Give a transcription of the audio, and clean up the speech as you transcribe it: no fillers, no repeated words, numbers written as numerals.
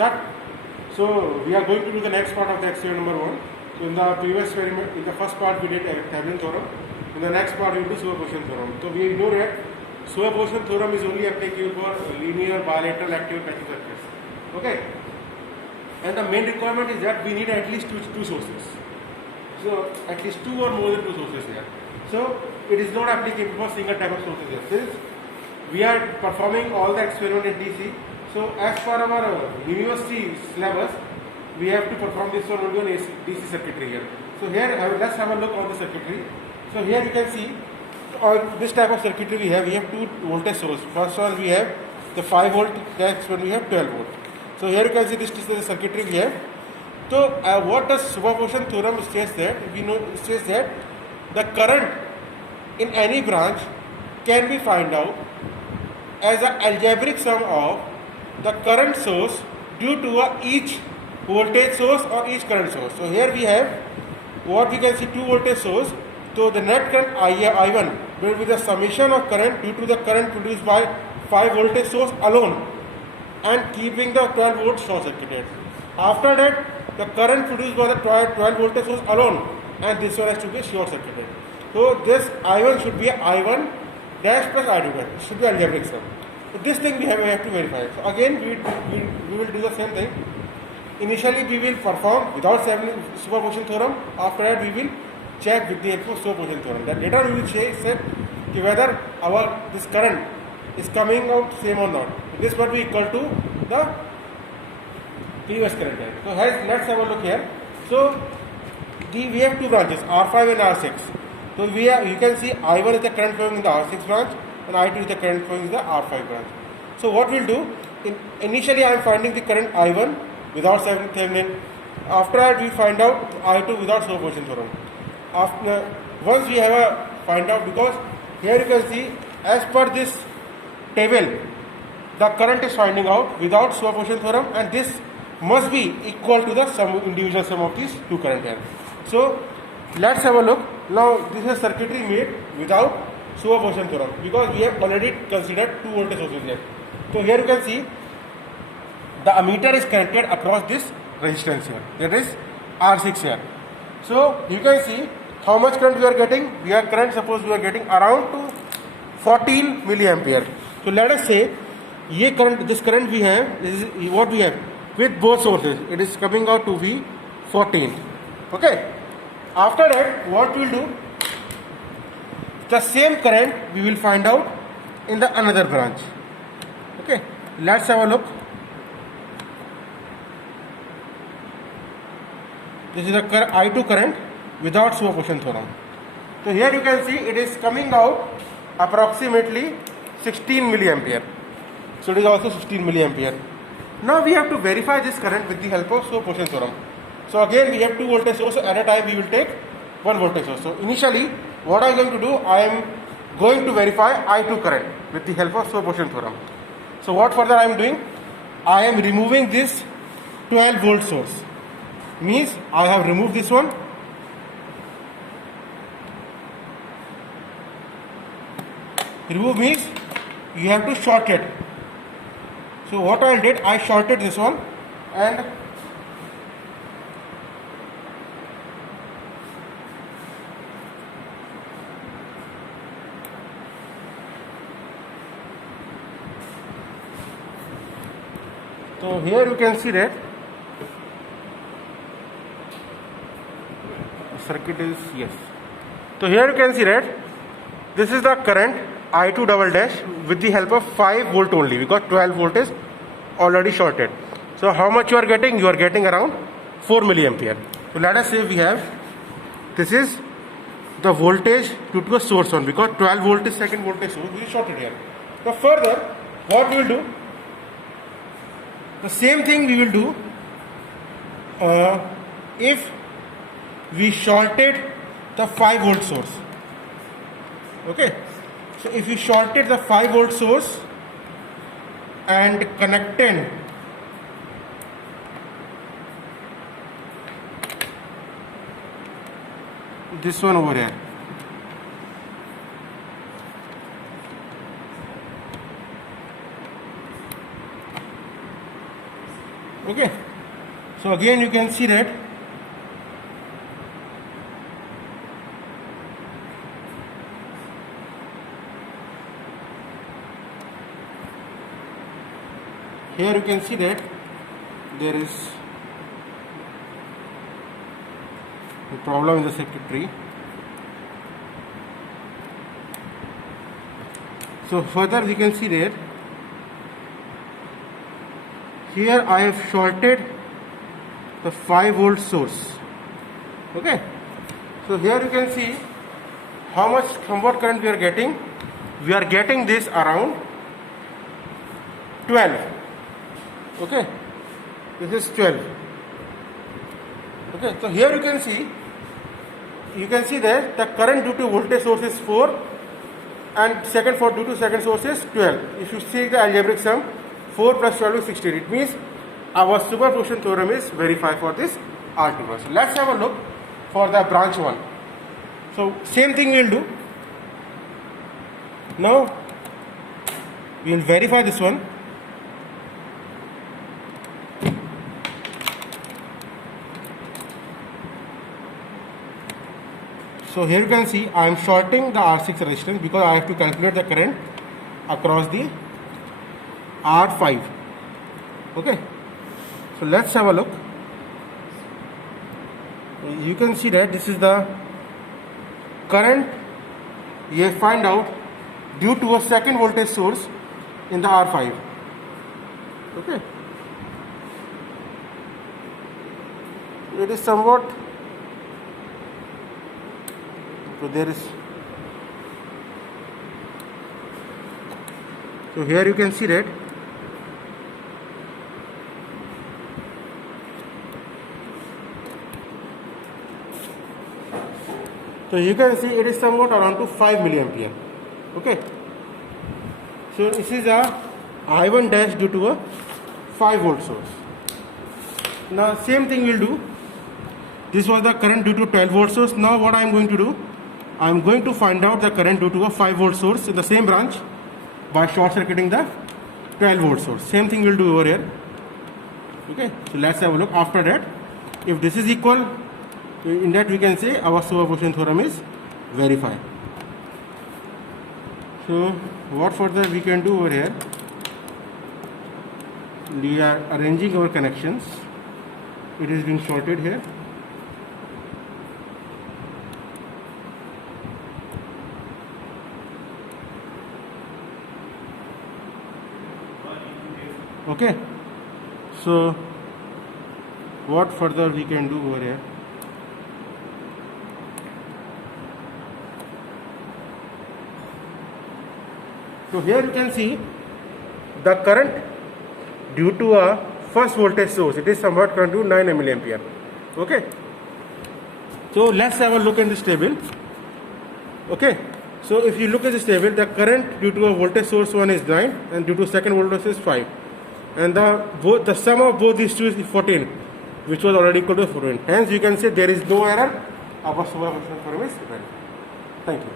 start. So we are going to do the next part of the experiment number 1. So in the previous experiment, in the first part we did Thevenin theorem. In the next part we will do superposition theorem. So we know that superposition theorem is only applicable for linear, bilateral, active, passive circuits. Okay. And the main requirement is that we need at least two sources. So at least two or more than two sources here. So it is not applicable for single type of sources here. Since we are performing all the experiment in DC, so as per our university syllabus, we have to perform this one only on DC circuitry here. So here let's have a look on the circuitry. So here you can see on this type of circuitry we have two voltage source. First one we have the 5 volt, next one we have 12 volt. So here you can see this is the circuitry we have. So what does superposition theorem states that? We know it says that the current in any branch can be found out as an algebraic sum of the current source due to each voltage source or each current source. So here we have what we can see two voltage source. So the net current I1 will be the summation of current due to the current produced by 5 voltage source alone and keeping the 12 volt short circuited. After that, the current produced by the 12 voltage source alone, and this one has to be short circuited. So this I1 should be I1 dash plus I2 dash. It should be algebraic sum. So this thing we have to verify. So again we will do the same thing. Initially we will perform without superposition theorem. After that we will check with the help of superposition theorem. Then later we will say whether this current is coming out same or not. This will be equal to the previous current here. So let's have a look here. So we have two branches, R5 and R6. So you can see I1 is the current flowing in the R6 branch and I2 is the current flowing in the R5 branch. So what we'll do, initially I am finding the current I1 without Thevenin. After that we find out I2 without superposition theorem. Once we have a find out, because here you can see as per this table the current is finding out without superposition theorem, and this must be equal to the individual sum of these two current here. So let's have a look. Now this is circuitry made without superposition theorem because we have already considered two voltage sources here. So here you can see the ammeter is connected across this resistance here, that is R6 here. So you can see how much current we are getting. Suppose we are getting around to 14 milliampere. So let us say this current we have, this is what we have with both sources. It is coming out to be 14. Okay. After that, what we will do? The same current we will find out in the another branch. Okay. Let's have a look. This is the I2 current without superposition theorem. So here you can see it is coming out approximately 16 milliampere. So it is also 16 milliampere. Now we have to verify this current with the help of superposition theorem. So again we have two voltage sources. So at a time we will take one voltage source. So initially what I am going to do, I am going to verify I2 current with the help of superposition theorem. So what further I am doing? I am removing this 12 volt source. Means I have removed this one. Remove means you have to short it. So what I did, I shorted this one and so here you can see that the circuit is yes. So here you can see that this is the current I2 double dash with the help of 5 volt only because 12 volt is already shorted. So how much you are getting? You are getting around 4 milliampere. So let us say we have, this is the voltage due to a source one because 12 volt is second voltage source, we shorted here. So further what we will do? The same thing we will do if we shorted the 5 volt source. Okay. So if we shorted the 5 volt source and connected this one over here, Okay, so again you can see that here you can see that there is a problem in the circuit tree. So further we can see that here I have shorted the 5 volt source. Okay, so here you can see from what current we are getting. We are getting this around 12. Okay, this is 12. Okay, so here you can see that the current due to voltage source is 4 and due to second source is 12. If you see the algebraic sum, 4 plus 12 is 16. It means our superposition theorem is verified for this R2 branch. Let's have a look for the branch 1. So same thing we will do. Now we will verify this one. So here you can see I am shorting the R6 resistance because I have to calculate the current across the R5. Okay, so let's have a look. You can see that this is the current you find out due to a second voltage source in the R5. Okay, it is somewhat, so here you can see that it is somewhat around to 5 milliampere. Okay, so this is a I1 dash due to a 5 volt source. Now same thing we'll do. This was the current due to 12 volt source. Now what I am going to do, I am going to find out the current due to a 5 volt source in the same branch by short circuiting the 12 volt source. Same thing we'll do over here. Okay, so let's have a look. After that, if this is equal, in that we can say our superposition theorem is verified. So what further we can do over here, we are arranging our connections. It is being shorted here. Okay, so what further we can do over here, so here you can see the current due to a first voltage source, it is somewhat current to 9 milliampere. Okay, so let's have a look in this table. Okay, so if you look at this table, the current due to a voltage source 1 is 9 and due to second voltage is 5, and the sum of both these two is 14, which was already equal to 14. Hence you can say there is no error. Our superposition theorem is valid. Thank you.